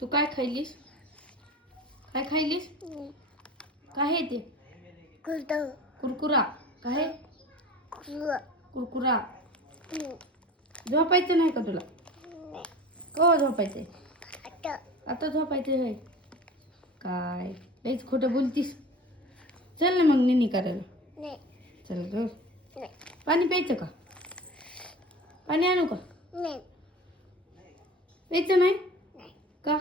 तू काय खाल्लीस? काय खाल्लीस? काय आहे ते? कुरकुरा. काय? कुरकुरा. झोपायचं नाही का तुला? केव्हा झोपायचंय? आता झोपायचं होय. काय लईच खोटं बोलतीस. चल ना मग निनी करायला. चल ग. पाणी प्यायचं का? पाणी आणू का? प्यायचं नाही का?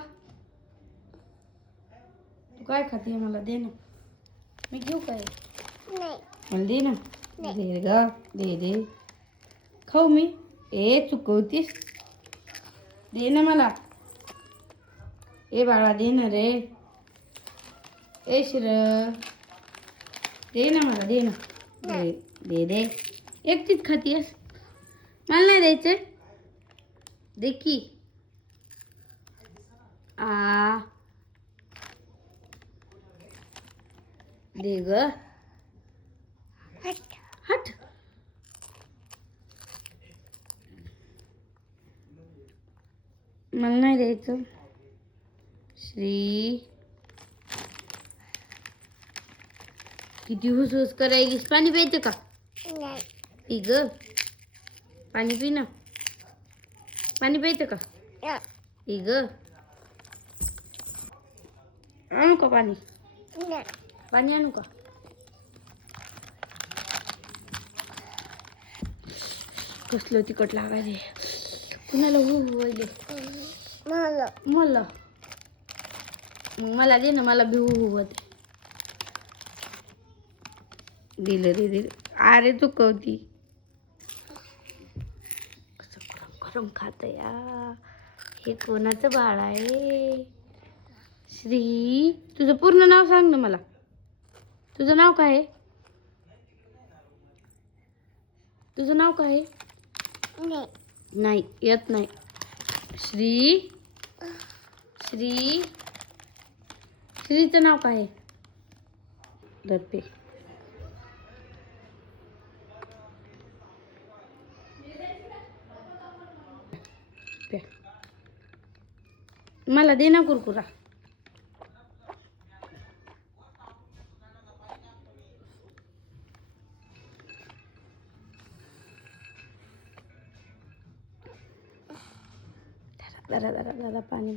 तू काय खाते मला दे ना. मी घेऊ काय? मला दे ना. दे ग. दे. खाऊ मी? चुकवतीस. दे ना मला. बाळा दे ना रे. शिर दे ना मला. दे ना. दे. एकटीच खातीयस. मला नाही द्यायचं. दे की. दे ग. हट. मला नाही द्यायचं. श्री किती हुसहुस करायलीस. पाणी प्यायचं का? पी ग. पाणी पी ना. पाणी प्यायचं का? पी ग. आणू का पाणी? पाणी आणू का? कसलं तिखट लागायले. कुणाला व्हायले? मला. मला दे ना. मला भिवू होते. दिलं. अरे चुकवती. कसं गरम खात या. हे कोणाचं बाळ आहे? श्री तुझं पूर्ण नाव सांग ना मला. तुझं नाव काय आहे? तुझं नाव काय आहे? नाही येत नाही. श्रीचं नाव काय आहे? दर्पे. मला दे ना कुरकुरा. जरा पाणी.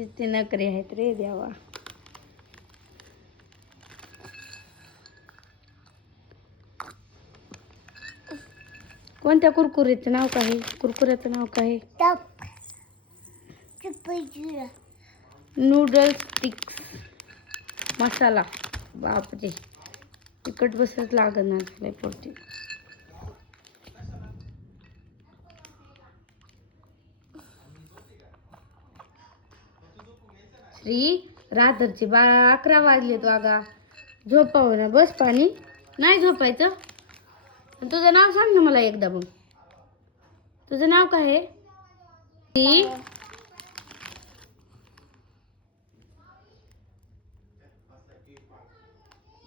इतके नखरे आहेत रे देवा. कोणत्या कुरकुऱ्याचं नाव काय? कुरकुऱ्याचं नाव काय? नूडल्स स्टिक्स मसाला. बापरे तिखट बसच लागणार नाही पोटी. श्री रात्रचे 11 वाजले. तो आगा झोपाव ना. बस पाणी नाही झोपायचं. तुझं नाव सांग ना मला एकदा. मग तुझं नाव काय आहे?